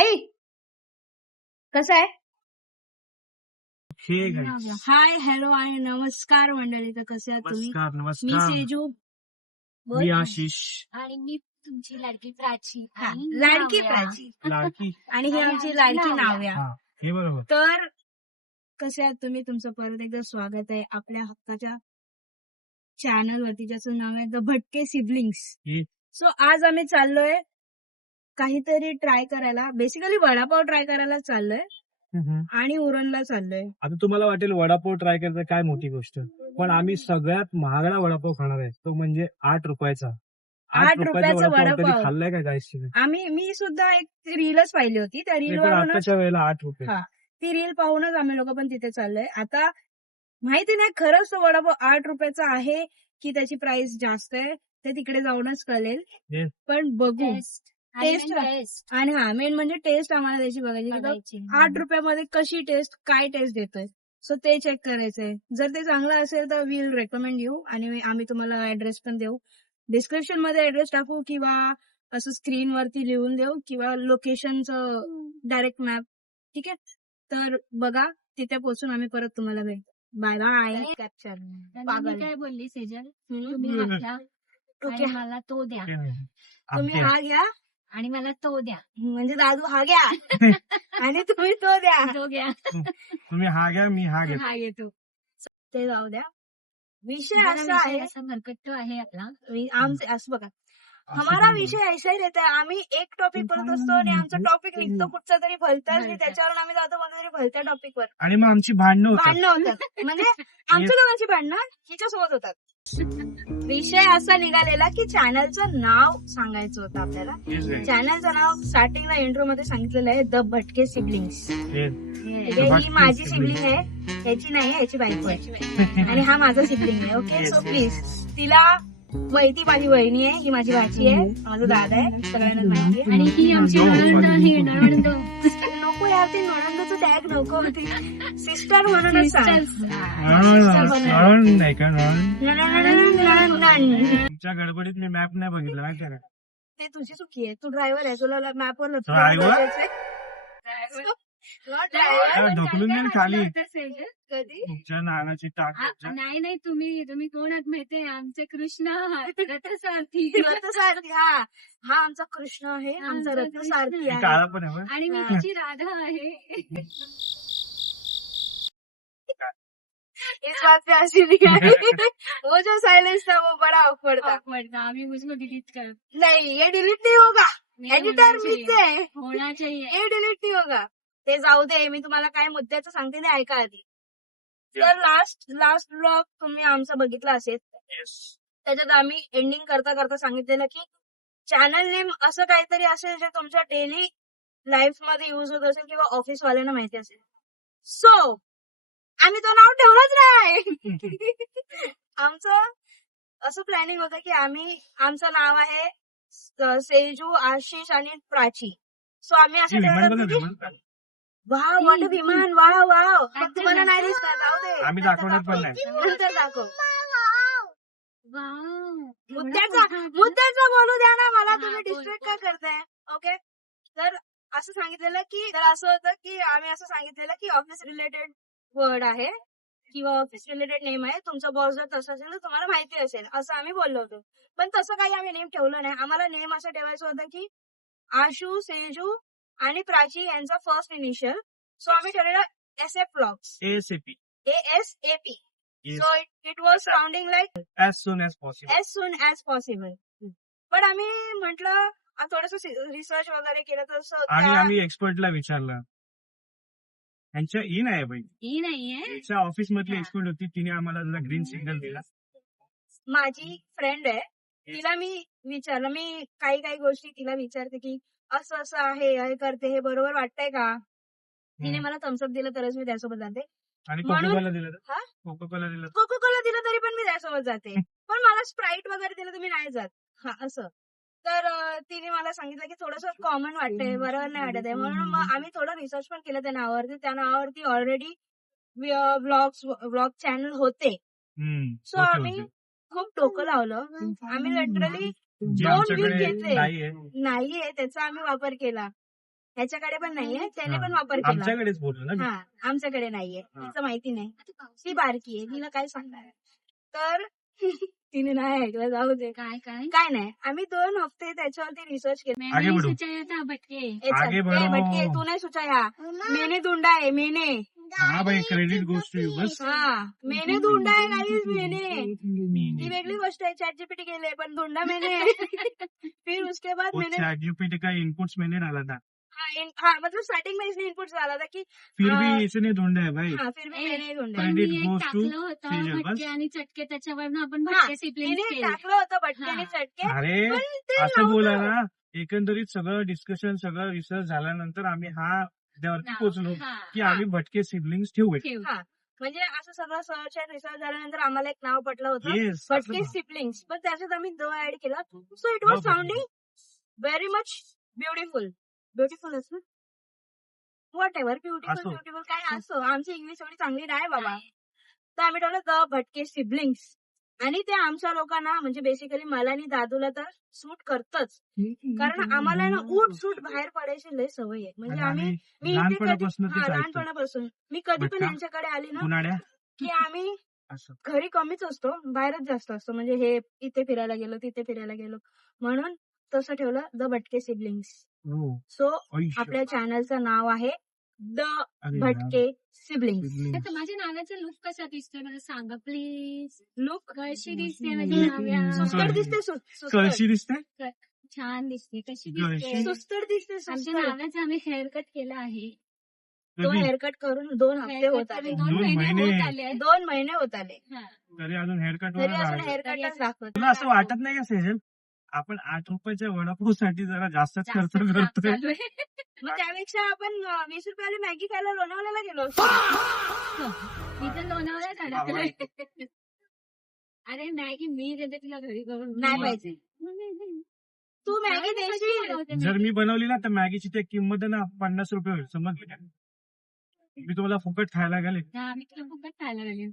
भाई कसं आहे? ठीक आहे. हाय हॅलो आणि नमस्कार मंडळी. तर कसे आहात तुम्ही? नमस्कार मी नमस्कार. सेजू. बोल. मी आशिष. आणि मी तुमची लाडकी प्राची हा, आणि लाडकी नाव्या. प्राची लाडकी. आणि ही आणि आमची आमची लाडकी नाव्या. नाव्या. हा हे बरोबर. तर कसे आहात तुम्ही? तुमचं परत एकदा स्वागत आहे आपल्या हक्काच्या चॅनल वरती, ज्याचं नाव आहे द भटके सिबलिंग्स. हे. सो आज आम्ही चाललोय काहीतरी ट्राय करायला. बेसिकली वडापाव ट्राय करायला चाललोय आणि उरणला चाललोय. आता तुम्हाला वाटेल वडापाव ट्राय करायचं काय मोठी गोष्ट, पण आम्ही सगळ्यात महागडा वडापाव खाणार आहे, तो म्हणजे 8 रुपयाचा. 8 रुपयाचा वडापाव कधी वडापाव. खाल्लाय का गायस? मी सुद्धा एक रीलच पाहिली होती. त्या रील वरूनच आताच्या वेळेला 8 रुपये. हा, ती रील पाहूनच आम्ही लोक पण तिथे चाललोय. आता माहिती नाही खरंच तो वडापाव 8 रुपयाचा आहे की त्याची प्राइस जास्त आहे, ते तिकडे जाऊनच कळेल. Yes. पण बघू. टेस्ट टेस्ट आणि हा मेन म्हणजे टेस्ट आम्हाला त्याची बघायची की तो 8 रुपयामध्ये कशी टेस्ट, काय टेस्ट देतोय. सो ते चेक करायचंय. जर ते चांगलं असेल तर वील रेकमेंड यू आणि आम्ही तुम्हाला ऍड्रेस पण देऊ. डिस्क्रिप्शन मध्ये ऍड्रेस टाकू किंवा असं स्क्रीन वरती लिहून देऊ किंवा लोकेशनचं डायरेक्ट मॅप. ठीक आहे, तर बघा तिथे पोहोचून आम्ही परत तुम्हाला भेटू. Bye bye. कॅप्चर मी पागल. काय बोलली सेजल, तुम्ही तुम्ही हा घ्या ओके. आणि मला तो द्या हा घ्या आणि मला तो द्या. म्हणजे दादू हा घ्या आणि तुम्ही तो द्या. तो घ्या. तुम्ही हा घ्या, मी हा घेतो. हा घेतो. ते जाऊ द्या. विषय जरा असा विषय आहे, असा भरकटतो आहे आपला. आमचे असं बघा, हमारा विषय ऐसा ही रहता है. आम्ही एक टॉपिक बोलत असतो आणि आमचा टॉपिक निघतो कुठचा तरी भलताच आणि त्याच्यावरून आम्ही जातो कोणत्या तरी भलत्या टॉपिकवर. आणि मग आमची भांडणं होतात. भांडणं होतात. म्हणजे आमच्या दोघांची भांडणं हिच्यासोबत होतात. विषय असा निघालेला की चॅनलचं नाव सांगायचं होतं आपल्याला. चॅनलचं नाव स्टार्टिंगला इंट्रो मध्ये सांगितलेलं आहे द भटके सिबलिंग्स. ही माझी सिबलिंग आहे, ह्याची नाही, ह्याची बायको आहे आणि हा माझा सिबलिंग आहे. ओके, सो प्लीज तिला ती माझी वहिनी आहे, ही माझी भाची आहे, माझा दादा आहे, सगळ्यांना माहिती आहे. आणि ही आमची नणंद आहे. नणंद नको यार, ती नणंदचं टॅग नको होती. सिस्टर म्हणूनच सांग. नळण नाही का? नळण. नणंद. तुमच्या गडबडीत मी मॅप नाही बघितला माहिती आहे का? ते तुझी चुकी आहे. तू ड्रायव्हर आहे, तुला मॅपवर Driver? ढकलून देईल खाली. कधी तुमच्या नानाची टाक. नाही तुम्ही कोण आहात माहितीये? आमचे कृष्ण आहात, रथसारथी. रथसारथी. हा हा आमचा कृष्ण आहे, आमचा रथसारथी आहे. काळा पण आहे बरं. आणि मी तिची राधा आहे. इस बात पे हंसी नहीं आई. वो जो साइलेंस था वो बड़ा awkward था. आम्ही उसको डिलीट कर. नहीं, ये डिलीट नहीं होगा. एडिटर मीच आहे. होना चाहिए. हे डिलीट नाही होगा. ते जाऊ दे, मी तुम्हाला काय मुद्द्याचं सांगते ते ऐका आधी. तर लास्ट ब्लॉग तुम्ही आमचा बघितला असेल. त्याच्यात आम्ही एंडिंग करता करता सांगितलेलं की चॅनल नेम असं काहीतरी असेल जे तुमच्या डेली लाईफ मध्ये युज होत असेल किंवा ऑफिस वाल्यांना माहिती असेल. सो आम्ही तो नाव ठेवलंच नाही. आमचं असं प्लॅनिंग होतं की आमचं नाव आहे सेजू, आशिष आणि प्राची. सो आम्ही असं ठेवलं की वाव, वॉट विमान, वाव वाव. पण तुम्हाला नाही दिसणार, जाऊ दे. आम्ही दाखवणार पण नाही. नंतर दाखव. वाव. मुद्द्याचं बोलू द्या ना मला, हा, तुम्ही बोल, डिस्ट्रॅक्ट बोल. का करताय? ओके, तर असं सांगितलेलं की असं होतं की आम्ही असं सांगितलेलं की ऑफिस रिलेटेड वर्ड आहे किंवा ऑफिस रिलेटेड नेम आहे. तुमचा बॉस जर तसं असेल तर तुम्हाला माहिती असेल असं आम्ही बोललो होतो. पण तसं काही आम्ही नेम ठेवलं नाही. आम्हाला नेम असं ठेवायचं होतं की आशू, सेजू आणि प्राची यांचा फर्स्ट इनिशियल. सो आम्ही ठरवलं SF vlogs, ASAP. ASAP. Yes. So it was sounding like As soon as possible. as soon as possible. पण आम्ही म्हटलं थोडस रिसर्च वगैरे केलं तर आणि आम्ही एक्सपर्टला विचारलं. यांच्या ई नाही बाई, ही नाहीये. तिच्या ऑफिस मधली एक्सपर्ट होती, तिने आम्हाला ग्रीन सिग्नल दिला. माझी फ्रेंड आहे, तिला मी विचारलं. मी काही गोष्टी तिला विचारते की असं असं आहे, हे करते, हे बरोबर वाटतंय का. तिने मला थम्सअप दिलं तरच मी त्यासोबत जाते. आणि म्हणून- कोकोकोला दिलं. हा? कोकोकोला दिलं. कोकोकोला दिलं तरी पण मी त्यासोबत जाते. पण मला स्प्राईट वगैरे दिलं तर मी नाही जात. हा असं. तर तिने मला सांगितलं की थोडंसं कॉमन वाटतंय, बरोबर नाही वाटत आहे. म्हणून मग आम्ही थोडं रिसर्च पण केलं त्या नावावरती. त्या नावावरती ऑलरेडी व्लॉग चॅनल होते. सो होते, आम्ही होते. खूप डोकं लावलं. आम्ही लिटरली जे 2 वीक आमच्याकडे घेतले. नाहीये. नाहीये त्याचा आम्ही वापर केला. ह्याच्याकडे पण नाहीये, त्याने पण वापर केला. आमच्याकडेच बोललो ना मी. हा, आमच्याकडे नाहीये, हा. तिचं माहिती नाही, ती बारकी आहे, तिला काय सांगणार आहे. तर तिने नाही ऐकलं, जाऊ दे. काय काय काय नाही, आम्ही 2 हफ्ते त्याच्यावरती रिसर्च केला. आगे बढ़ो. सुचयता भटके आगे बढ़ो. भटके तू नाही सुचाया, मेने धुंडा आहे, मेने. हा भाई, क्रेडिट गोज टू यू बस. हा, मेने धुंडा आहे गाईज, मेने. ती वेगळी गोष्ट आहे, चॅट जीपीटी केले, पण धुंडा मेने. फिर उसके बाद वो मैंने ChatGPT का इनपुट्स मैंने डाला था, हाँ मतलब स्टार्टिंग में इसने इनपुट डाला था कि फिर हाँ. भी इसने ढूंढा है भाई. हाँ फिर भी मैंने ढूंढा. पण Credit मी एक goes to टाकलं होतं Sejal, भटके बस. आणि चटके, त्याच्यावरनं आपण हा, भटके सिबलिंग्स तिने केले. टाकलं होतं भटक्याने हा. चटके, अरे पण ते असं नव्हतं. बोला ना, एकंदरीत सगळं डिस्कशन, सगळं रिसर्च झाल्यानंतर आम्ही हा मुद्द्यावरती पोहोचलो हा. की आम्ही भटके सिबलिंग्स ठेवू. ठेव. हा, म्हणजे असं सगळं सर्च अँड रिसर्च झाल्यानंतर आम्हाला एक नाव पटलं होतं, येस, भटके सिबलिंग्स. पण त्याच्यात आम्ही द ऍड केला, so it was the sounding very much beautiful. ब्युटिफुलच ना, व्हॉट एव्हर, ब्युटिफुल असो. ब्युटिफुल काय असो, आमची इंग्लिश एवढी चांगली नाही बाबा. तर आम्ही ठेवलं द भटके सिबलिंग्स. आणि ते आमच्या लोकांना म्हणजे बेसिकली मला आणि दादूला तर सूट करतच, कारण आम्हाला ना उठ सूट बाहेर पडायची लय सवय आहे. म्हणजे आम्ही मी इथे कधी लहानपणापासून हा तेच ऐकतो. लहानपणापासून मी कधी पण भटका. यांच्याकडे आली ना उन्हाळ्या की आम्ही असं घरी कमीच असतो, बाहेरच जास्त असतो. म्हणजे हे इथे फिरायला गेलो, तिथे फिरायला गेलो, म्हणून तसं ठेवलं द भटके सिबलिंग्स. हो. सो आयुष्य. आपल्या चॅनलचं नाव आहे द अरे भटके सिबलिंग्स. siblings. तर माझ्या नावाचा लुक कसा दिसतोय मला सांगा प्लीज. लुक कशी दिसते माझी नाव्या? सुस्तड दिसते, सुस्तड कळशी दिसते. छान दिसते. कशी कळशी. दिसते? सुस्तड दिसते, आमच्या सुस्तड. नाव्याचा आम्ही हेअरकट केला आहे. तो कधी? हेअरकट करून 2 हफ्ते होत हेअरकट आले, करून 2 दोन महिने महिने. होत आले आहेत. 2 महिने होत आले, हा. तरी अजून हेअरकट तरी अजून वर हेअरकटच दाखवत. तुला असं वाटत नाही का सेजल, आपण 8 रुपयाच्या वडापावसाठी जरा जास्तच खर्च जास्त ताप करतोय. चालू आहे. मग त्यापेक्षा आपण 20 रुपयाला मॅगी खायला लोणावळ्याला गेलो. मी तर लोणावळ्यात अडकलोय. अरे मॅगी मी देते तुला घरी करून. नाही पाहिजे. तू मॅगी देशील? जर मी बनवली ना तर मॅगीची ते किंमत आहे ना 50 रुपये होईल, समजली का? मी तुम्हाला फुकट खायला घालेन. मी तुला फुकट खायला लागेल.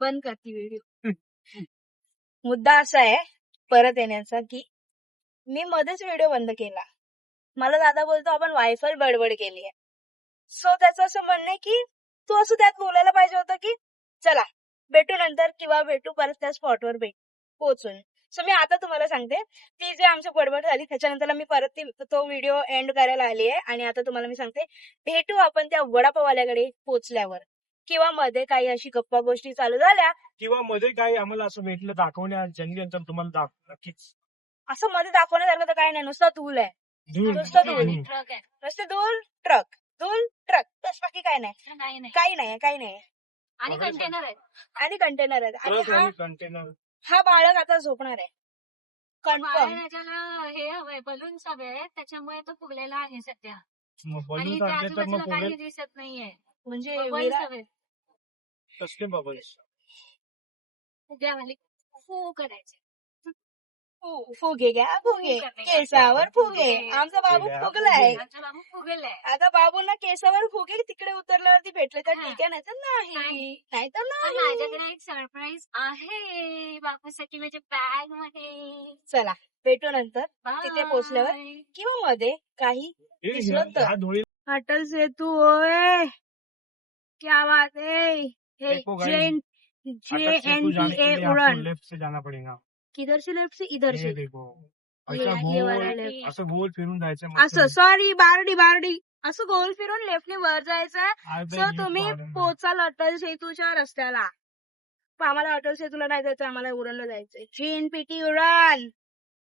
बंद करती व्हिडिओ. मुद्दा असा आहे परत येण्याचा की मी मध्येच व्हिडिओ बंद केला. मला दादा बोलतो आपण वायफाय बडबड केली आहे. सो त्याचं असं म्हणणं आहे की तू असं त्यात बोलायला पाहिजे होतं की चला भेटू नंतर किंवा भेटू परत त्या स्पॉटवर पोहोचून. सो मी आता तुम्हाला सांगते, ती जे आमची बडबड झाली त्याच्यानंतर मी परत तो व्हिडिओ एंड करायला आली आहे. आणि आता तुम्हाला मी सांगते, भेटू आपण त्या वडापाववाल्याकडे पोहोचल्यावर किंवा मध्ये काही अशी गप्पा गोष्टी चालू झाल्या, किंवा मध्ये काही आम्हाला असं भेटलं दाखवण्यानंतर तुम्हाला नक्कीच असं मध्ये दाखवण्यासारखं तर काय नाही, नुसतं धूल आहे, धूळ. नुसतं धूळ. धूळ. ट्रक आहे. नुसतं धूल ट्रक बस, बाकी काय नाही, नाही नाही. काही नाही. आणि कंटेनर आहे. आणि कंटेनर आहेत. आणि ट्रक आणि कंटेनर. हा बाळक आता झोपणार आहे कन्फर्म. त्याच्याला हे हवंय, बलून्स हवे, त्याच्यामुळे तो फुगलेला आहे सध्या. मग आणि बलून त्या काढले तर आजूबाजूला मग काही फुगेल. दिसत नाहीये. म्हणजे बबल्स विरा- हवे. कसले बबल्स? फुग्यावाले फू करायचे. फुगे घ्या, फुगे केसावर फुगे. आमचा बाबू फुगलाय. आमचा बाबू फुगेलाय. आता बाबूंना केसावर फुगे तिकडे उतरल्यावरती भेटले तर हा. ठीक आहे, नाही तर नाही, नाही. नाही तर पण नाही. माझ्याकडे एक सरप्राईज आहे बापूसाठी माझ्या बॅग मध्ये. चला भेटू नंतर तिथे पोहोचल्यावर Bye. किंवा मध्ये काही दिसलं तर. ह्या धुळी अटल सेतू ओए, क्या बात है. हे देखो guys, अटक से तू जाने के लिए आपको उड़ान लेफ्ट से जाना पड़ेगा. किधर से लेफ्ट से इधर ये से देखो ये असं वाला गोल left. असं गोल फिरून जायचं. असं सॉरी बारडी असं गोल फिरून लेफ्टने वर जायचं. सो तुम्ही पोचाल अटल सेतूच्या रस्त्याला. पण आम्हाला अटल सेतूला नाही जायचं, आम्हाला उरणला जायचंय. GNPT उडान,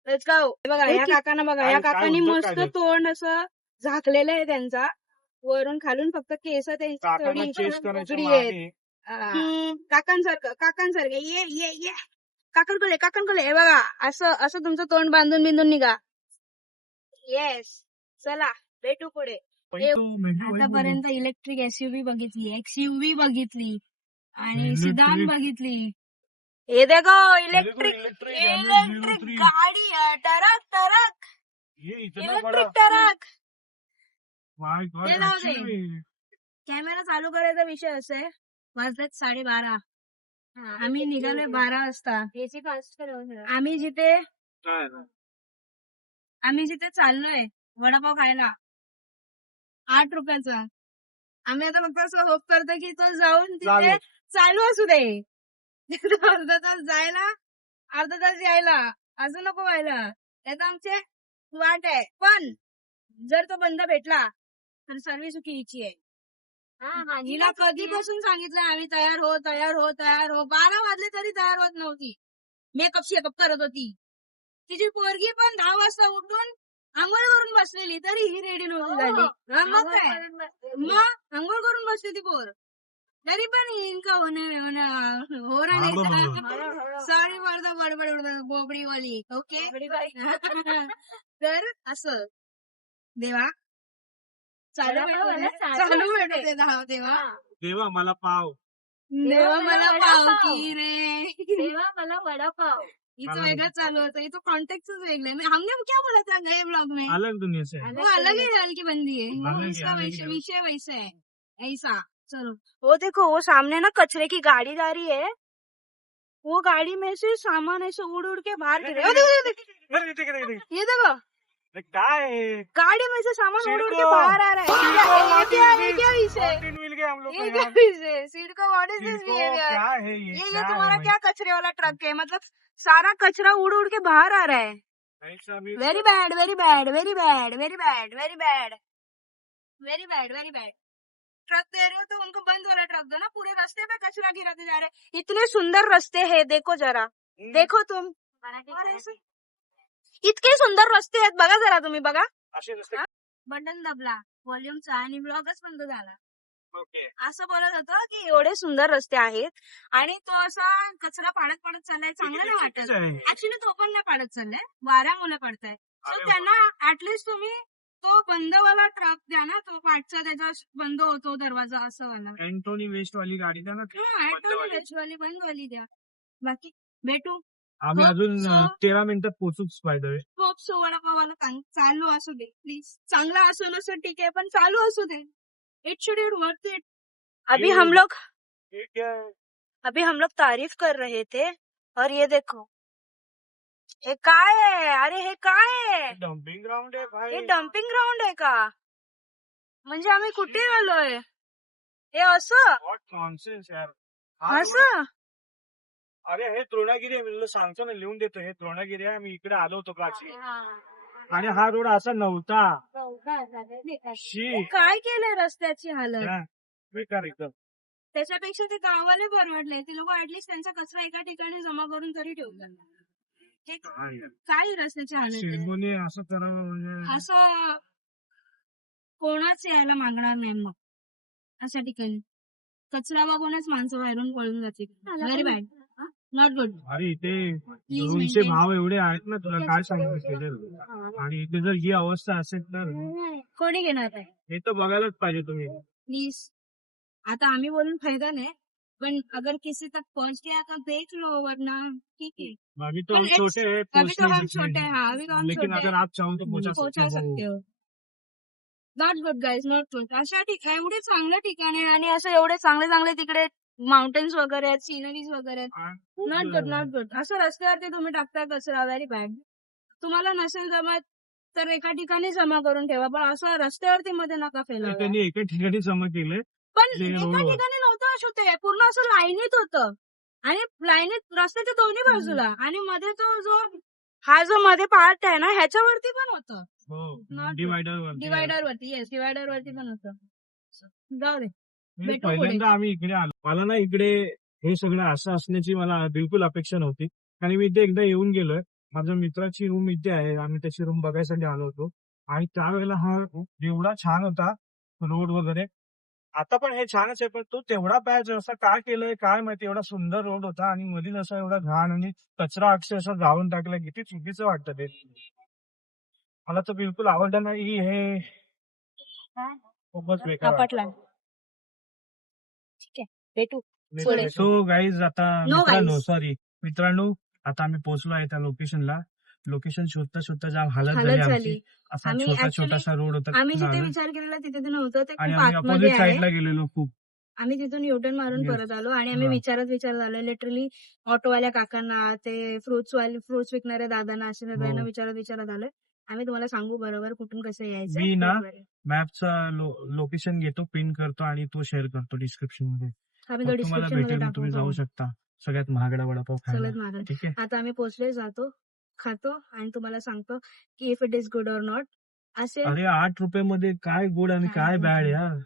लेट्स गो. बघा या काकांना, बघा या काय- काय काकांनी उद्योग मस्त काढले? तोंड असं झाकलेलं आहे त्यांचा, वरून खालून फक्त केस त्यांची काकांना थोडी चेस करायचं उघडी आहेत. मागे. काकांसारखं ये काकांकडे हे बघा, असं तुमचं तोंड बांधून बिंदून निघा. येस, चला भेटू पुढे. पण तू मेंढू बाई आतापर्यंत इलेक्ट्रिक SUV बघितली, XUV बघितली आणि Electric. सिडान बघितली. हे देखो इलेक्ट्रिक इलेक्ट्रिक इलेक्ट्रिक गाडी है, टरक ये इतना बड़ा इलेक्ट्रिक टरक. माय गॉड. ते जाऊ दे. कॅमेरा चालू करायचा विषय असा आहे, वाजलेत 12:30. आम्ही निघालोय 12 वाजता. याची फास्ट करून आम्ही जिथे चाललोय वडापाव खायला, ₹8. आम्ही आता फक्त असं होप करतो की तो जाऊन तिथे चालेल. चालू असू दे. अर्धा तास जायला, अर्धा तास यायला, असं नको व्हायला. त्यात आमचे वाट आहे. पण जर तो बंद भेटला तर सर्व सुखी हिची आहे. हिला कधीपासून सांगितलं आम्ही तयार हो तयार हो तयार हो, 12 वाजले तरी तयार होत नव्हती. मेकअप शेकअप करत होती. तिची पोरगी पण 10 वाजता उठून आंघोळ करून बसलेली तरी ही रेडी नव्हती झाली. हा, मग काय मग आंघोळ करून बसली ती पोर, तरी पण इनका हो रहा सॉरी फॉर द बडबड बोबडी वाली. ओके. तर असं देवा चालू भेटू दे देवा. देवा मला पाव. देवा मला पावती रे. तेव्हा मला वडापाव. इथं वेगळं चालू होतं. इथं कॉन्टेक्टच वेगळं है. हमने क्या बोला था नए ब्लॉग में? अलग दुनिया से. वो अलग ही डाल की बंदी है. अलग ही, उसका अलग ही. विषय वैसा है. ऐसा चलो. वो देखो वो सामने ना कचरे की गाड़ी जा रही है. वो गाड़ी में से सामान ऐसे उड़ उड़ के बाहर गिरे. ओ, देखो, ये देखो काय आहे? गाड़ी में से सामान उड़ उड़ के सिडको. बाहर आ रहा है. ये क्या विषय? मिल गए हम लोग को ये क्या यार. विषय? CIDCO what is this CIDCO behaviour? क्या है ये? ये क्या तुम्हारा है क्या कचरे वाला ट्रक है? मतलब सारा कचरा उड़ उड़ के बाहर आ रहा है. भाई? ऐसा भी very bad very bad very bad very bad very bad very bad very bad. Truck दे रहे हो तो उनको बंद वाला ट्रक दो ना. पूरे रास्ते पे कचरा गिराते जा रहे हैं. इतने सुंदर रास्ते हैं, देखो जरा, देखो तुम. और ऐसे इतके सुंदर रस्ते आहेत, बघा जरा तुम्ही, बघा. असे रस्ते. बटन दबला व्हॉल्यूमचा आणि ब्लॉगच बंद झाला. ओके. असं बोलत होतं की एवढे सुंदर रस्ते आहेत आणि तो असा कचरा पाडत पाडत चाललाय. चांगलं नाही वाटत. चुकीचं आहे. ऍक्च्युली तो पण नाही पाडत चाललाय, वाऱ्यामुळे पडताय. सो अरे त्यांना ऍटलिस्ट तुम्ही तो बंदवाला ट्रक द्या ना, तो पाठचा त्याचा बंद होतो दरवाजा असं वाला. अँटोनी वेस्ट वाली गाडी द्या ना. बंदवाली. वेस्टवाली बंदवाली द्या. बाकी भेटू. आम्ही हो, अजून so- 13 मिनिटात पोहोचूच पाहिजे. होप सो वडापावाला चालू असू दे प्लीज. चांगला असो नसो ठीक आहे, पण चालू असू दे. It should it worth it. अभी हम लोग ठीक आहे. अभी हम लोग तारीफ कर रहे थे और ये देखो हे काय आहे? अरे हे काय आहे? डम्पिंग ग्राउंड आहे भाई. हे डम्पिंग ग्राउंड आहे का? म्हणजे आम्ही कुठे आलोय? हे असं व्हॉट नॉनसेन्स यार. हा रोड- असं अरे हे द्रोणागिरी आहे. मी तुला सांगतो ना, लिहून देतो. हे द्रोणागिरी आहे. मी इकडे आलो होतो प्राची, आणि हा रोड असा नव्हता. शी काय केलंय रस्त्याची हालत. या, बेकार एकदम. त्याच्यापेक्षा ते गावाला परवडले. ते लोक ऍटलीस्ट त्यांचा कचरा एका ठिकाणी जमा करून तरी ठेवतात. हे हा यार. काय रस्त्याची हालत आहे. शिरगोने असं करावं म्हणजे असं कोणाच यायला मागणार नाही मग अशा ठिकाणी. कचरा बघूनच माणसं बाहेरून पळून जातील. Very bad. Not good. अरे इथे Please रूमचे maintain. भाव एवढे आहेत ना, तुला काय सांगितलं. आणि इथे जर ही अवस्था असेल तर कोणी घेणार आहे हे तर बघायलाच पाहिजे तुम्ही. प्लीज. आता आम्ही बोलून फायदा नाही, पण अगर किसी तक पहुंच गया तो देख लो, वरना ठीक है. अभी तो हम पण छोटे हैं, अभी तो हम पहुंचने छोटे हैं. हाँ, अभी तो हम लेकिन छोटे अगर हैं. आप चाहो तो पहुंचा पोहोचा सकते हो. Not good guys, not good. अशा ठिकाणी एवढे चांगले ठिकाणी आणि असं एवढे चांगले चांगले तिकडे माउंटेन्स वगैरे आहेत, सिनरीज वगैरे आहेत. Not good not good. असं रस्त्यावरती तुम्ही टाकताय कचरा, व्हेरी बॅड. तुम्हाला नसेल जमत तर एका ठिकाणी जमा करून ठेवा, पण असं रस्त्यावरती मध्ये नका फैलावा. त्यांनी एका ठिकाणी जमा केले. पण जे एका रोडवर. ठिकाणी नव्हतं असं, ते पूर्ण असं लाईनीत होतं आणि लाईनीत रस्त्याच्या दोन्ही बाजूला आणि मध्ये तो जो हा जो मध्ये पार्ट आहे ना ह्याच्यावरती पण होतं. हो, डिवायडर डिवायडर वरती. येस, डिवायडर वरती पण होतं. जाऊ दे. भेटू पहिल्यांदा आम्ही इकडे आलो. मला ना इकडे हे सगळं असं असण्याची मला बिलकुल अपेक्षा नव्हती. आणि मी इथे एकदा येऊन गेलोय. माझ्या मित्राची रूम इथे आहे. आम्ही त्याची रूम बघायसाठी आलो होतो. आणि त्यावेळेला हा एवढा छान होता रोड वगैरे. आता पण हे छानच आहे, पण तो तेवढा पॅच असं काय केलंय काय माहिती. एवढा सुंदर रोड होता आणि मधील असा एवढा घाण आणि कचरा अक्षरशः जाळून टाकला. किती चुकीचं वाटतं ते. मला तर बिलकुल आवडलं नाही हे. खूपच बेकार वाटलं. आपटला. ठीक आहे, भेटू. पुढे. सो गाईज आता No मित्रांनो आता आम्ही पोहोचलो आहे त्या लोकेशनला. लोकेशन शोधता शोधता जाम हालत झाली हालत आमची. झाली. असा आम्ही छोटा actually- छोटासा रोड होता. आम्ही जिथे तिथून आलो. विचार केलेला तिथे ते नव्हतं. ते आणि खूप आम्ही आतमध्ये अपोजिट आहे साईडला गेलेलो खूप. आम्ही तिथून युटर्न मारून Yes. परत आलो आणि आम्ही हा. विचारत आलो लिटरली ऑटोवाल्या काकांना ते फ्रुट्स विकणाऱ्या दादांना असे सगळ्यांना हो. विचारत आलोय. आम्ही तुम्हाला सांगू बरोबर कुठून कसं यायचं. मी ना Don't worry. मॅपचा लोकेशन घेतो, पिन करतो आणि तो शेअर करतो डिस्क्रिप्शन मध्ये. आम्ही मग तो तुम्हाला डिस्क्रिप्शन मध्ये भेटेल, मग टाकू. तुम्ही जाऊ हो. शकता सगळ्यात महागडा वडापाव खायला. सगळ्यात महागडा. ठीक आहे. आता आम्ही पोहोचलोय, जातो, खातो आणि तुम्हाला सांगतो की if it is good or not. असेल अरे 8 रुपयामध्ये काय गुड आणि काय काय good बॅड आहे. यार.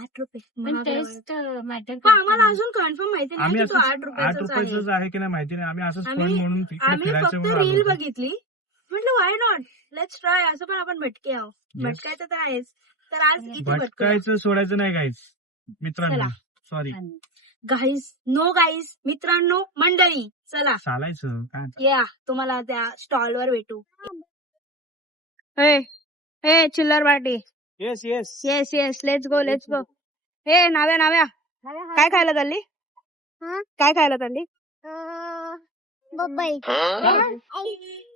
8 रुपये पण महाग आहे. टेस्ट मॅटर पण आम्हाला अजून कन्फर्म माहिती नाही आम्ही की तो असंच 8 8 रुपयाचाच आहे. रुपयाचंच आहे की नाही माहिती नाही. आम्ही असंच आम्ही- फन म्हणून इकडे आम्ही फिरायचं फक्त म्हणून आलो रील होतो. बघितली, म्हटलं वाय नॉट, लेट्स ट्राय. असं पण आपण भटके आहोत. Yes. भटकायचं तर आहेच. तर आज इथे भटकूया. भटकायचं सोडायचं नाही गाईज मित्रांनो. चला. सॉरी, गाईज, नो गाईज, मित्रांनो, मंडळी, चला चालायचं काय. या तुम्हाला त्या स्टॉल वर भेटू. हे चिल्लर party. Yes yes. Yes let's go. हे नाव्या काय खायला चालली? काय खायला चालली?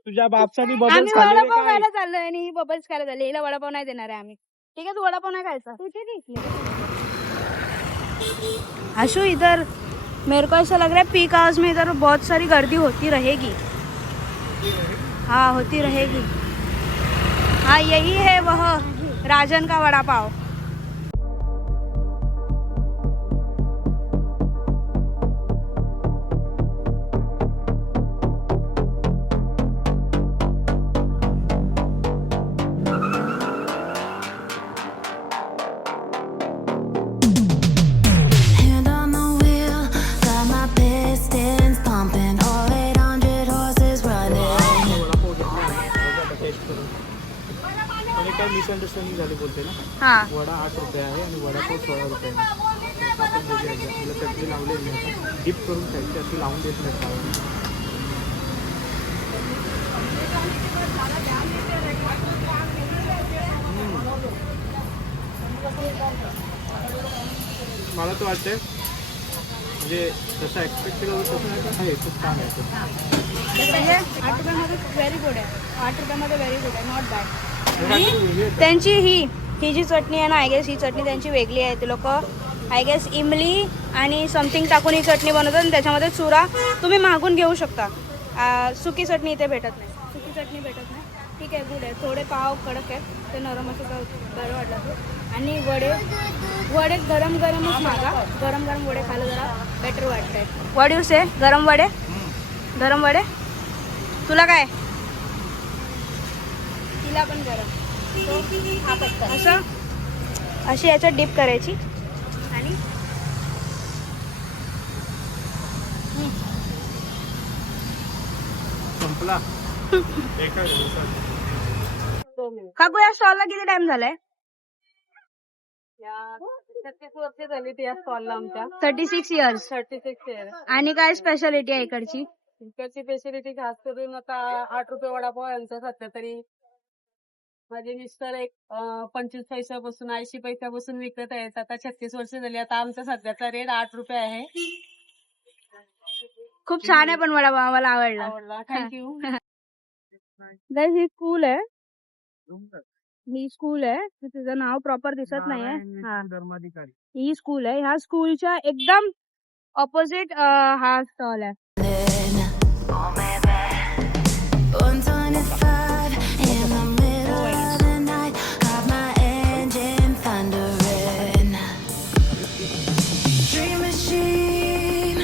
तुझ्या बापसानी आम्ही बबल्स खाल्लेले वडापाव काय? खायला चाललोय आणि ही बबल्स खायला चालली. हिला वडापाव नाही देणार आहे आम्ही. ठीक है, तू वडापाव नहीं खाएगा. आशु, इधर मेरे को ऐसा लग रहा है पीक आवर्स में इधर बहुत सारी गर्दी होती रहेगी. हाँ, होती रहेगी. हाँ, यही है वह राजन का vada pav. Hand on the wheel, got my pistons pumping, all 800 horses running. काय मिसअंडरस्टँडिंग झाली बोलते ना. हाँ, वडा 8 रुपये आहे आणि वडापाव 16 रुपये आहे. आपण बघूया एकदा. तिला चटणी लावलेली आहे, डिप करून खायची, अशी लावून देत नाही खायला. मला तर वाटतंय म्हणजे जसं एक्सपेक्टेड होतं तसं नाही, पण आहे खूप छान आहे. म्हणजे 8 रुपयामध्ये व्हेरी गुड आहे. 8 रुपयामध्ये व्हेरी गुड आहे, नॉट बॅड. आणि त्यांची ही जी चटणी आहे ना, आय गेस ही चटणी त्यांची वेगळी आहे. ते लोक आय गेस इमली आणि समथिंग टाकून ही चटणी बनवतात आणि त्याच्यामध्ये चुरा तुम्ही मागून घेऊ शकता. सुकी चटणी इथे भेटत नाही. सुकी चटणी भेटत नाही. ठीक आहे, गुड आहे. थोडे पाव कडक आहेत, ते नरम असं बरं वाटलं ते. आणि वडे गरम गरमच मागा. गरम गरम वडे खायला जरा बेटर वाटतंय. व्हॉट यू से? गरम वडे तुला काय? तिला पण गरम. असं अशी याच्यात डिप करायची आणि संपला. काकू, या स्टॉलला किती टाइम झालाय? 36 वर्ष झाली ती या स्टॉलला आमच्या. 36 इयर्स. 36 इयर. आणि काय स्पेशालिटी आहे इकडची? इकडची स्पेशालिटी खास करून आता 8 रुपये वडापाव यांचा सध्या तरी. माझे मिस्टर एक 25 पैशापासून 80 पैशापासून विकत आहेत. आता 36 वर्ष झाली. आता आमचा सध्याचा रेट 8 रुपये आहे. खूप छान आहे पण वडापाव, आम्हाला आवडला. आवडला, थँक्यू. गाईज, ही स्कूल आहे. ही स्कूल आहे. तिचं नाव प्रॉपर दिसत नाहीये. हा, धर्माधिकारी. ही स्कूल आहे. ह्या स्कूलच्या एकदम ऑपोजिट हा स्टॉल आहे. 125 in the middle of the night, got my engine thundering. Dream machine,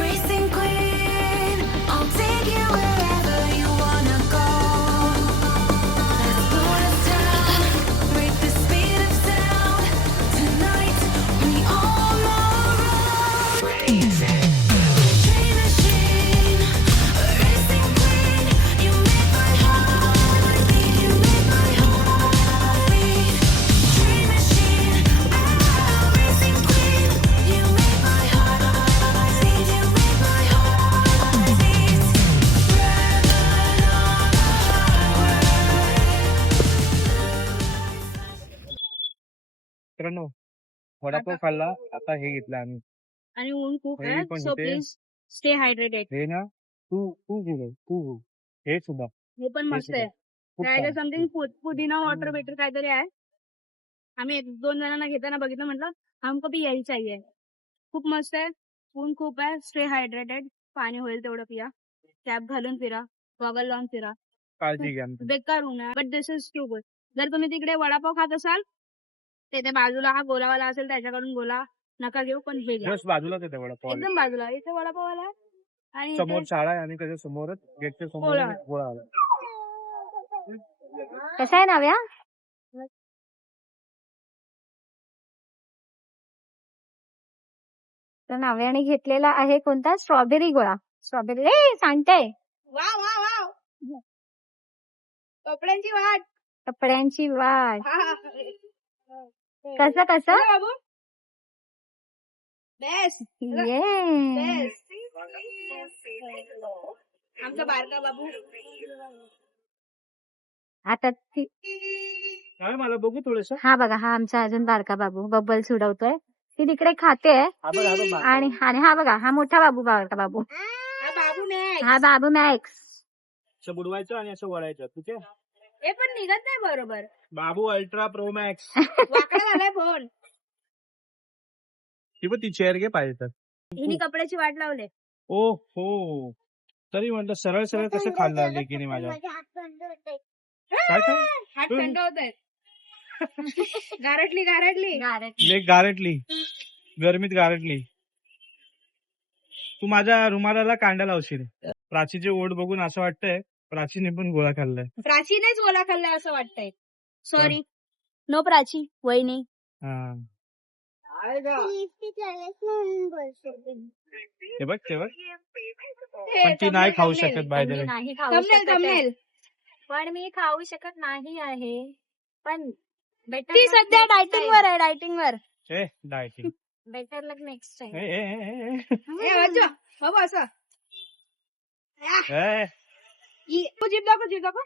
racing queen, I'll take you wherever you wanna go. Let's slow us down, break the speed of sound. Tonight we all know racing. Dream machine, racing queen, you make my heart beat, you make my heart beat. Dream machine, racing queen, you make my heart beat, you make my heart beat. मित्रांनो, वडापाव खाल्ला, आता हे घेतलं आम्ही. आणि ऊन खूप हे आहे, पण सो इथे- प्लीज स्टे हायड्रेटेड. हे ना तू हे सुद्धा हे पण मस्त आहे. खूप काय छान. समथिंग पुदिना वॉटर बेटर काहीतरी आहे. आम्ही 1-2 जणांना घेताना बघितलं, म्हटलं हमको भी यही चाहिए. खूप मस्त आहे, ऊन खूप आहे, स्टे हायड्रेटेड, पाणी होईल तेवढं पिया, कॅप घालून फिरा, गॉगल लावून फिरा. काळजी घ्या. बेकार ऊन आहे, but this is too good. जर तुम्ही तिकडे वडापाव खात असाल, तिथे बाजूला हा गोलावाला असेल त्याच्याकडून गोला नका घेऊ, पण हे घ्या. जस्ट बाजूलाच येते वडापाव. एकदम बाजूला इथे वडापावाला आहे आणि समोर इथे शाळा आहे आणि त्याच्या समोरच गेटच्या समोर गोळा. गोळा आला. कसा आहे नाव्या? तर नाव्याने घेतलेला आहे कोणता? स्ट्रॉबेरी गोळा. स्ट्रॉबेरी सांगताय वा वा वा कपड्यांची वाट. कपड्यांची वाट. हा. कसं कसं? चला बाबू बेस्ट ये बेस्ट. आमचा बारका बाबू. आता काय मला बघू थोडस. हा बघा, हा आमचा अजून बारका बाबू बबल सोडवतोय. ती तिकडे खाते आणि आणि हा बघा, हा मोठा बाबू, बारका बाबू. हा बाबू नाही. हा बाबू मॅक्स. असं बुडवायचं आणि असं वळायचं. ठीक आहे. हे पण निघत नाही बरोबर. बाबू अल्ट्रा प्रो मॅक्स. वाकडा झालाय फोन. ती पण ती चेअर घे पाहिजे तर. हिने कपड्याची वाट लावले. ओ हो, तरी म्हटलं सरळ सरळ कसं खाल्लं लेकीने माझ्या. काय काय हात थंड होत आहेत. गारटली गारटली. लेक गारटली, गरमीत गारटली. तू माझ्या रुमालाला कांदा लावशील. प्राचीची ओढ बघून असं वाटतंय प्राचीने पण गोळा खाल्लाय. प्राचीनेच गोला खाल्लाय असं वाटतंय. सॉरी, नो प्राची, वहिनी. हा, ते बघ ते बघ. पण ती नाही खाऊ शकत बाय द वे. नाही खाऊ थंबनेल शकत आहे. थंबनेल. पण मी खाऊ शकत नाही आहे. पण बेटर ती सध्या डायटिंग वर आहे, डायटिंग वर. ए डायटिंग. बेटर लक नेक्स्ट टाइम. ए वाचा बाबू असं. ए तू जीभ दाखव, जीभ दाखव.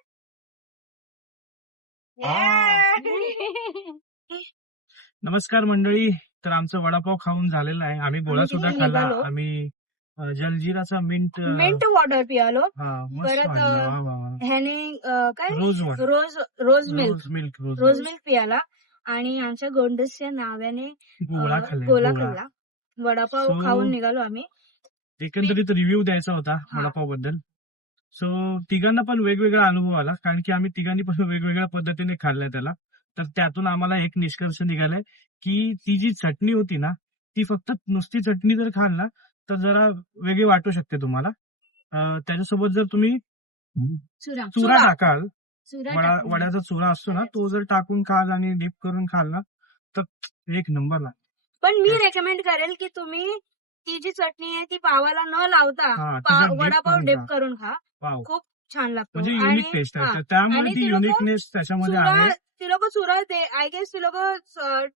नमस्कार मंडळी. तर आमचा वडापाव खाऊन झालेला आहे. आम्ही गोळा आम्ही सुद्धा तिथे खाल्ला. निघालो. आम्ही जलजिराचा मिंट मिंट वॉटर पियालो. हा मस्त परत, वाटलं. वा, वा, वा. ह्याने काय रोज वॉटर, रोज मिल्क रोज रोज मिल्क पियाला. आणि आमच्या गोंडसच्या नाव्याने गोळा खाल्ला. गोला खाल्ला. वडापाव So, खाऊन निघालो आम्ही. एकंदरीत रिव्ह्यू द्यायचा होता वडापाव बद्दल. सो तिघांना पण वेगवेगळा अनुभव आला, कारण की आम्ही तिघांनी पण वेगवेगळ्या पद्धतीने खाल्लाय त्याला. तर त्यातून आम्हाला एक निष्कर्ष निघालाय की ती जी चटणी होती ना, ती फक्त नुसती चटणी जर खाल ना तर जरा वेगळी वाटू शकते तुम्हाला. त्याच्यासोबत जर तुम्ही चुरा टाकाल, वड्याचा चुरा असतो ना, तो जर टाकून खाल आणि डिप करून खाल ना तर एक नंबर लागतो. पण मी रेकमेंड करेल की तुम्ही ती जी चटणी आहे ती पावाला न लावता हा, त्याच्यात dip वडापाव करून डिप खा. करून खा. वाव, खूप छान लागतो. म्हणजे युनिक टेस्ट आहे. तर त्यामुळे आणि ती ती लोकं युनिकनेस त्याच्यामध्ये आहे. ती लोक चुरा आय गेस ती लोक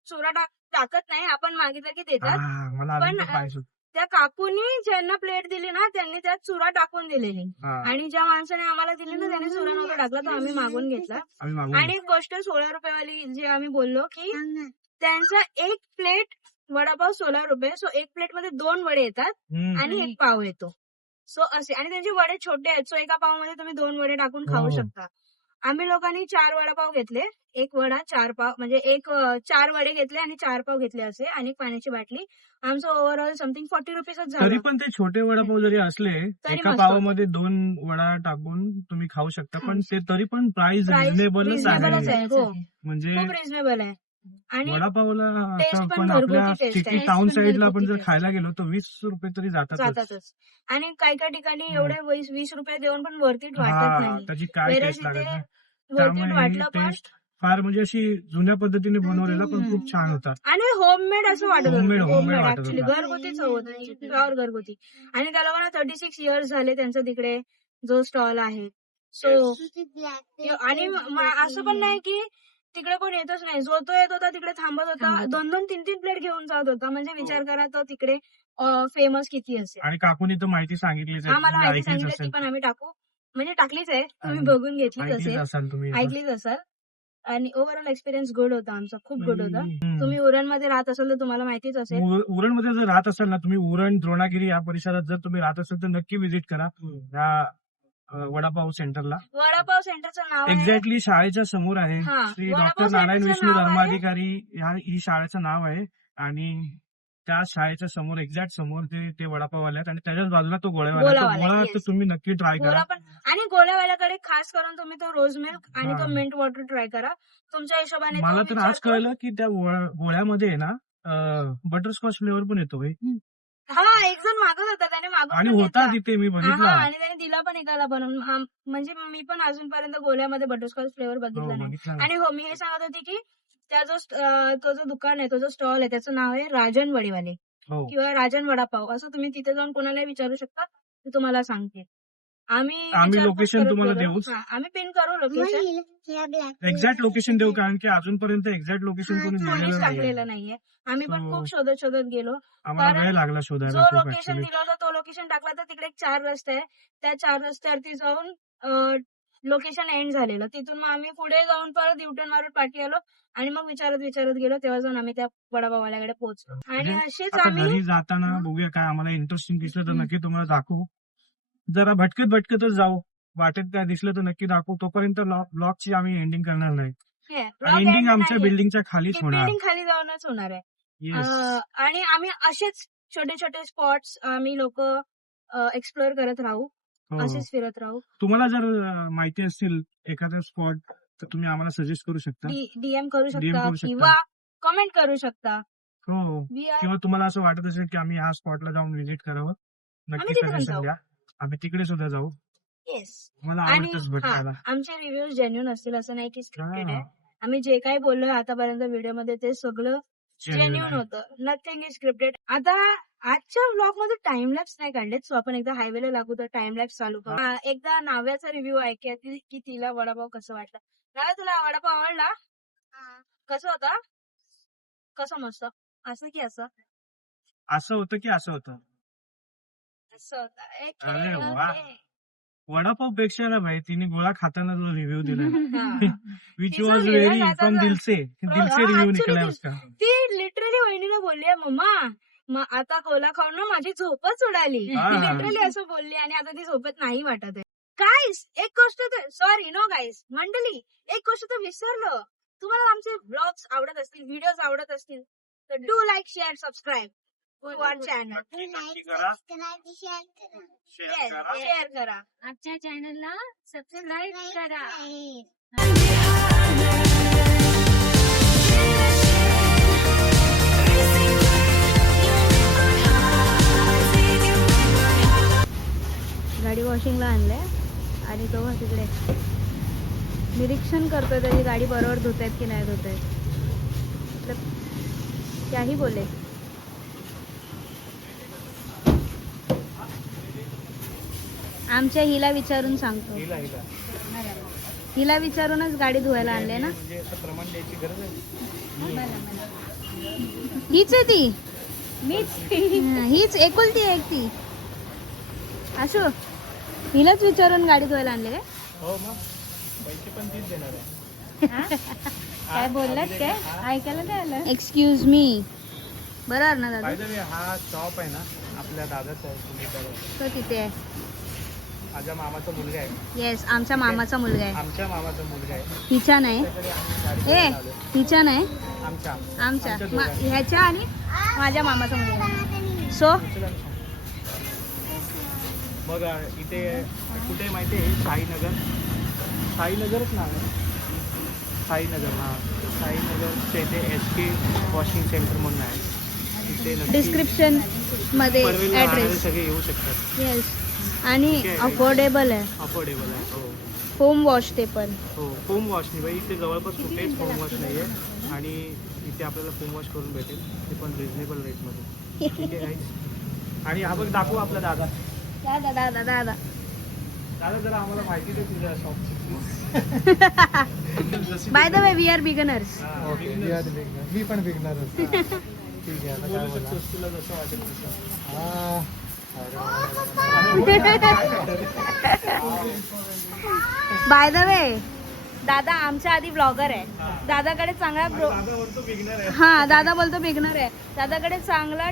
चुरा टाकत नाही. आपण मागितलं की देतात. मला अजून पण, पण पाहिजे. त्या काकूनी ज्यांना प्लेट दिली ना त्यांनी त्यात चुरा टाकून दिलेली. हा, आणि ज्या माणसाने आम्हाला दिली ना त्यांनी चुरा नव्हता टाकला, तर आम्ही मागून घेतला. आम्ही मागून आणि एक गोष्ट 16 रुपयावाली जे आम्ही बोललो की त्यांचा एक प्लेट वडापाव 16 रुपये. सो एक प्लेट मध्ये 2 वडे येतात हम्म. आणि एक पाव येतो. सो असे, आणि त्यांचे वडे छोटे आहेत. सो एका पावामध्ये तुम्ही 2 वडे टाकून खाऊ हो. शकता. आम्ही लोकांनी 4 वडापाव घेतले. एक वडा 4 पाव, म्हणजे 4 वडे घेतले आणि 4 पाव घेतले असे, आणि एक पाण्याची बाटली. आमचं ओव्हरऑल समथिंग 40 रुपीजच तरी झालं. पण ते छोटे वडापाव जरी असले, तरी एका मस्त. पावामध्ये 2 वडा टाकून तुम्ही खाऊ शकता. पण ते तरी पण प्राइस रिझनेबलच रिझनेबलच आहे. आहे. हो, म्हणजे खूप रिझनेबल आहे. आणि वडापावला टेस्ट आता पण आपण आपल्या घरगुती टेस्ट सिटी आहे. टाउन टेस्ट पण साईडला आपण घरगुती जर टेस्ट खायला गेलो तर 20 रुपये तरी जातातच. जातातच. आणि काही काही ठिकाणी एवढे 20 रुपये देऊन पण वरतीट वाटत हा, नाही. त्याची काय Whereas टेस्ट लागत इथे नाही. वरतीट त्यामुळे वाटलं पण. टेस्ट फार म्हणजे अशी जुन्या पद्धतीने बनवलेला पण खूप छान होता. आणि होममेड असं वाटत Homemade होतं. वाटत ऍक्च्युली होतं. घरगुतीच होतं, प्युअर घरगुती. आणि त्या लोकांना 36 इयर्स झाले त्यांचा तिकडे जो स्टॉल आहे. सो आणि असं पण नाही की तिकडे कोण येतच नाही. जो तो येत होता तिकडे थांबत होता. 2-2, 3-3 प्लेट घेऊन जात होता. म्हणजे विचार करा तो तिकडे फेमस किती असेल. आणि काकूनी तर माहिती सांगितलीच आहे, आम्हाला तुम्ही माहिती ऐकलीच सांगितलं ती असेल. पण आम्ही टाकू, म्हणजे टाकलीच आहे. तुम्ही आणि बघून घेतलीच ऐकलीच असेल, असाल तुम्ही. ऐकलीच असाल. आणि ओव्हरऑल एक्सपिरियन्स गुड होता आमचा, खूप गुड होता. हम्म. तुम्ही उरणमध्ये राहत असाल तर तुम्हाला माहितीच असेल. उरणमध्ये जर राहत असाल ना तुम्ही, उरण द्रोणागिरी या परिसरात जर तुम्ही राहत असाल तर नक्की व्हिजिट करा या वडापाव सेंटरला. वडापाव सेंटरचं नाव आहे. एक्झॅक्टली शाळेच्या समोर आहे. हा, श्री वडापाव डॉक्टर नारायण सेंटरचं विष्णू नाव आहे. धर्माधिकारी ही शाळेचं नाव आहे. आणि त्या शाळेच्या समोर एक्झॅक्ट समोर ते वडापाववाले आहेत आणि त्याच्याच बाजूला तो गोळ्यावाला गोळावाला, गोळा yes. तर तुम्ही नक्की ट्राय करा. गोळा पण आणि गोळ्यावाल्याकडे खास करून तुम्ही तो रोज मिल्क आणि तो हा. मिंट वॉटर ट्राय करा तुमच्या हिशोबाने. मला तो तर आज विचार करून- कळलं की त्या गोळ्यामध्ये आहे ना बटरस्कॉच फ्लेवर पण येतो भाई. हा एक जण मागत होता त्याने मागून आणि पण होता घेतला. तिथे मी हा बघितला. आणि त्याने दिला पण एकाला बनवून. म्हणजे मी पण अजूनपर्यंत गोळ्यामध्ये बटरस्कॉच फ्लेवर हो, बघितला नाही. बघितला ना. आणि हो मी हे सांगत होती की त्या तो जो दुकान आहे तो जो स्टॉल आहे त्याचं नाव आहे राजन वडीवाले हो. किंवा राजन वडापाव असं तुम्ही तिथे जाऊन कोणालाही विचारू शकता ते तुम्हाला सांगतील. आम्ही विचारपूस लोकेशन करत तुम्हाला गेलो. देऊच. हा, आम्ही पिन करू लोकेशन. एक्झॅक्ट लोकेशन देऊ कारण की अजूनपर्यंत एक्झॅक्ट लोकेशन कोणी कोणीच दिलेलं नाही. टाकलेलं नाहीये. आम्ही पण So, खूप शोधत शोधत गेलो. आम्हाला कारण वेळ लागला शोधायला जो खूप लोकेशन ऍक्च्युली. दिलं होतं तो लोकेशन टाकला तर तिकडे 4 रस्ते आहे. त्या 4 रस्त्यावरती जाऊन लोकेशन एंड झालेलं. तिथून मग आम्ही पुढे जाऊन परत युटर्न मारून पाठी आलो आणि मग विचारत गेलो. तेव्हा जाऊन आम्ही त्या वडापाववाल्याकडे पोहोचलो. आणि म्हणजे असेच आता आम्ही घरी जाताना बघूया काय आम्हाला इंटरेस्टिंग दिसलं तर नक्की तुम्हाला दाखवू. जरा भटकतच जाऊ. वाटेत काय दिसलं तर नक्की दाखवू. तोपर्यंत ब्लॉगची आम्ही एंडिंग करणार नाही. आणि एंडिंग आमच्या बिल्डिंगच्या खालीच होणार. बिल्डिंग खाली जाऊनच होणार आहे. येस. आणि आम्ही असेच छोटे छोटे स्पॉट्स आम्ही लोक एक्सप्लोअर करत राहू. हो. असेच फिरत राहू. तुम्हाला जर माहिती असतील एखादा स्पॉट तर तुम्ही आम्हाला सजेस्ट करू शकता. डीएम करू DM शकता करू शकता. किंवा कमेंट करू शकता. हो. We are- किंवा तुम्हाला असं वाटत असेल की आम्ही ह्या स्पॉटला जाऊन व्हिजिट करावं नक्की आम्ही तिथे पण सजेशन जाऊ. द्या. आम्ही तिकडे सुद्धा जाऊ. येस. मला आणि आवडतच भटकायला. आमचे रिव्ह्यूज जेन्युइन असतील असं नाही की स्क्रिप्टेड हा. आहे. आम्ही जे काही बोललोय आतापर्यंत व्हिडिओमध्ये ते सगळं Genuine जेन्युइन आहे. होतं. Nothing is scripted. आता आजच्या व्लॉग मध्ये टाइमलॅप्स नाही काढलेत सो आपण एकदा हायवेला लागू तर टाइमलॅप्स चालू करू. एकदा नाव्याचा रिव्ह्यू ऐकूया की तिला वडापाव कसं वाटलं. नाव्या तुला वडापाव आवडला? कसं होता? कसं मस्त असं की असं असं होतं की असं होतं. असं होतं. अरे वा. वडापाव पेक्षा ना भाई तिने गोळा खाताना जो रिव्ह्यू दिला विच तिचा वॉज लिहिला व्हेरी जाता फ्रॉम तर- दिलसे हा, रिव्ह्यू actually निकला दिल- उसका. ती लिटरली वहिनीला बोलली मम्मा मग आता कोला खाऊन ना माझी झोपच उडाली. हा. लिटरली असं बोलली आणि आता ती झोपत नाही वाटत आहे. गाईस एक गोष्ट तर सॉरी नो गाईस मंडळी एक गोष्ट तर विसरलो. तुम्हाला आमचे ब्लॉग्स आवडत असतील व्हिडिओज आवडत असतील तर do like share subscribe to our channel. नक्की करा. शेअर करा. शेअर करा. आमच्या चॅनलला सबस्क्राईब करा. गाडी वॉशिंगला आणलंय आणि तो तिकडे निरीक्षण करतोय त्याची गाडी बरोबर धुतायत की नाही धुतायत. मतलब त्याही बोले आमच्या हिला विचारून सांगतो. हिला विचारूनच गाडी धुवायला आणले ना. म्हणजे असं प्रमाण द्यायची गरज आहे. हीच आहे ती हीच एकुलती एक ती असो. हिलाच विचारून गाडी धुवायला आणले काय? हो मग पैसे पण तीच देणार आहे. काय बोललात काय ऐकायला नाही आलं. एक्सक्यूज मी बरोबर ना दादा. By the way, हा शॉप आहे ना आपल्या दादाचा आहे. तुम्ही बरोबर. तो तिथे आहे. माझ्या मामाचा मुलगा आहे. येस आमच्या मामाचा मुलगा आहे. आमच्या मामाचा मुलगा आहे. हिच्या नाही त्याच्याकडे आम्ही गाडी ए घेऊन आलोय. हिच्या नाही आमच्या आमच्या दोघांच्या. ह्याच्या आणि माझ्या मामाचा मुलगा. सो मग इथे कुठे आहे माहिती आहे साईनगरच नाव आहे. साईनगर हा साईनगरच्या इथे SK वॉशिंग सेंटर म्हणून आहे. इथे नक्की डिस्क्रिप्शन मध्ये पनवेलला राहणारे ऍड्रेस. सगळे येऊ शकतात. येस आणि ठीक आहे. अफोर्डेबल आहे. अफोर्डेबल आहे. हो होम वॉश ते पण. हो होम वॉश नाही बाई इथे जवळपास कुठेच होम वॉश नाही आहे आणि इथे आपल्याला होम वॉश करून भेटेल ते पण रिझनेबल रेटमध्ये. ठीक आहे guys. आणि हा बघ दाखवू आपला दादा. दादा दादा दादा दादा जरा आम्हाला माहिती दे तुझ्या शॉपची. By the way we are beginners. मी पण विकणार ठीक आहे आता काय बोला तुला जसं वाटेल तसं. बाय द वे दादा आमच्या आधी ब्लॉगर आहे. दादाकडे चांगला दादा म्हणतो बिगनर आहे. हा दादा बोलतो बिगनर आहे. दादाकडे चांगला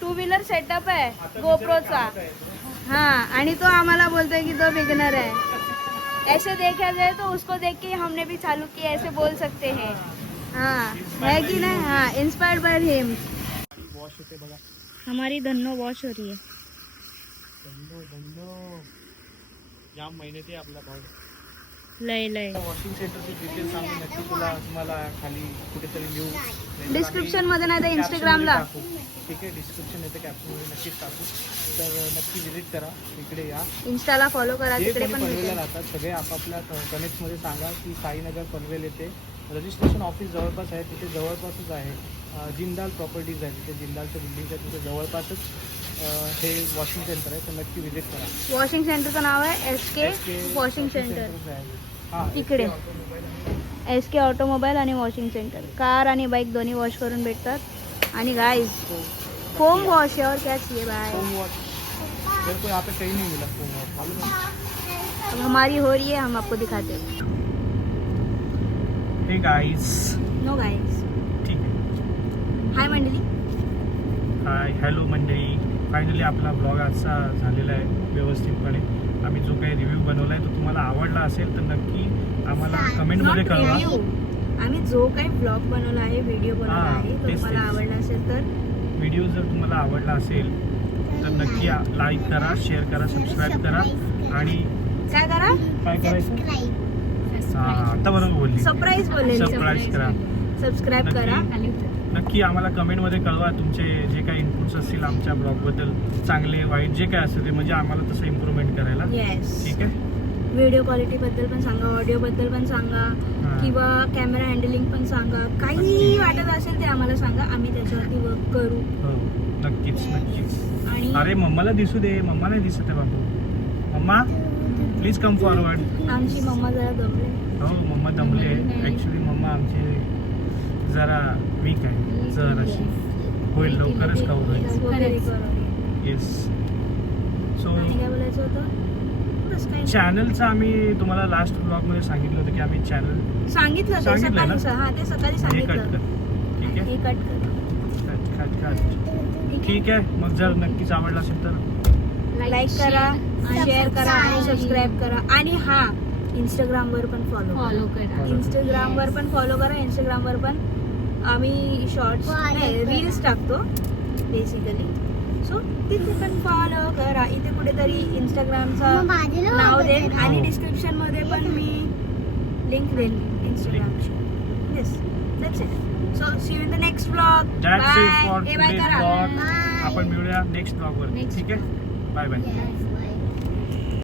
2 व्हीलर सेटअप आहे गोप्रोचा. हा आणि तो आम्हाला बोलतोय की तो बिगनर है. ऐसे देखा जाए तो उसको देख के हमने भी चालू किया ऐसे बोल सकते हैं. हाँ है कि नहीं, हाँ इंस्पायर्ड बाय हिम. वॉश होते बघा. हमारी धन्नो वॉश हो रही है. या महिन्यात आपला भाऊ लय लय. वॉशिंग सेंटरचे डिटेल्स आम्ही नक्की तुम्हाला खाली कुठेतरी लिहू. डिस्क्रिप्शन मध्ये नाही तर इंस्टाग्रामला. ठीक आहे, डिस्क्रिप्शन येते कॅप्शनमध्ये नक्कीच टाकू. तर नक्की विजिट करा, इकडे या. इंस्टाला फॉलो करा, जे तिकडे कोणी पण पनवेलला भेटेल. राहतात सगळे आपापल्या कनेक्टमध्ये सांगा की साईनगर पनवेल येथे रजिस्ट्रेशन ऑफिस जवळपास आहे, तिथे जवळपासच आहे. जिंदाल प्रॉपर्टीज आहे, तिथे जिंदालच्या बिल्डिंगच्या तिथे जवळपासच हे वॉशिंग सेंटर आहे, तर नक्की विजिट करा. वॉशिंग सेंटरचं नाव आहे SK वॉशिंग सेंटर. तिकडे SK ऑटोमोबाईल आणि वॉशिंग सेंटर. कार आणि बाईक दोन्ही वॉश करून भेटतात. आणि गाइस फोम वॉश है और क्या चाहिए भाई. फोम वॉश मेरे को यहाँ पे कहीं नहीं मिला फोम वॉश, मालूम है. अब हमारी हो रही है, हम आपको दिखाते हैं. हे गाईज, नो गाइस. ठीक आहे. हाय मंडळी. हाय हॅलो मंडळी. फायनली आपला ब्लॉग आजचा झालेला आहे व्यवस्थितपणे. आम्ही जो काही रिव्ह्यू बनवला आहे तो तुम्हाला आवडला असेल तर नक्की आम्हाला कमेंटमध्ये कळवा. आम्ही जो काही ब्लॉग बनवला आहे, व्हिडिओ बनवला हा, आहे, तो तेच, तुम्हाला तेच. आवडला असेल तर व्हिडिओ जर तुम्हाला आवडला असेल तर नक्की लाईक करा, शेअर करा, सबस्क्राईब करा. आणि काय करा, काय करायचं, हा आता बरोबर बोलली, सरप्राईज बोलेल. सबस्क्राईब करा. सबस्क्राईब करा. नक्की आम्हाला कमेंटमध्ये कळवा तुमचे जे काही इनपुट्स असतील आमच्या ब्लॉगबद्दल, चांगले वाईट जे काय असेल ते, म्हणजे आम्हाला तसं इम्प्रूव्हमेंट करायला. येस. ठीक आहे. व्हिडिओ क्वालिटी बद्दल पण सांगा, ऑडिओ बद्दल पण सांगा, हा. किंवा कॅमेरा हँडलिंग पण सांगा. काही वाटत असेल ते आम्हाला सांगा, आम्ही त्याच्यावरती वर्क करू. हो नक्कीच नक्कीच. आणि अरे मम्माला दिसू दे, मम्मा नाही दिसत आहे बाबू. Mamma please come forward. आमची मम्मा जरा दमले. हो मम्मा दमले. ॲक्च्युली मम्मा आमची जरा वीक आहे, जर अशी होईल, लवकरच कवर होईल. येस. सो आणि काय बोलायचं होतं, बस काही नाही. चॅनलचं आम्ही तुम्हाला लास्ट ब्लॉगमध्ये सांगितलं होतं की आम्ही चॅनल सांगितलं ते सांगितलं ना? सकाळी. हा ते सकाळी हे कट सांगितलं. कर. ठीक आहे, हे कट कर. Cut cut cut. ठीक आहे. मग जर नक्कीच आवडलं असेल तर लाईक करा, शेअर करा आणि सबस्क्राईब करा. आणि हा इंस्टाग्रामवर पण फॉलो करा. इंस्टाग्रामवर पण फॉलो करा. इंस्टाग्रामवर पण आम्ही शॉर्ट्स नाही रील्स टाकतो बेसिकली. सो तिथे पण फॉलो करा. इथे कुठेतरी इंस्टाग्रामचं नाव देईन आणि हो. डिस्क्रिप्शन मध्ये पण मी लिंक देईन इंस्टाग्रामची. Yes, that's it. So see you in the next blog. That's it for bye today's करा. ब्लॉग. आपण मिळूया नेक्स्ट ब्लॉगवर. ठीक आहे, बाय बाय.